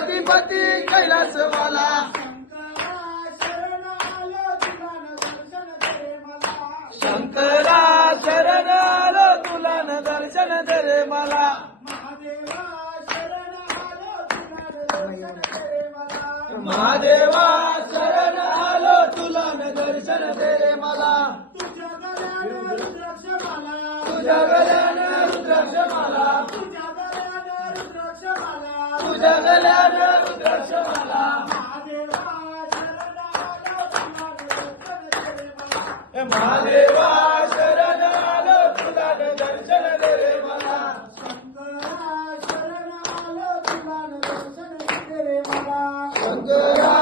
पती कैलास वाला शंकरा शरण आलो तुला न दर्शन दे रे मला महादेवा शरण आलो तुला न दर्शन दे रे मला तुझ्या गल्यानं रुद्राक्षमाला तुझ्या गल्यानं रुद्राक्षमाला महादेवा शरण आलो तुला न दर्शन दे रे मला शंकरा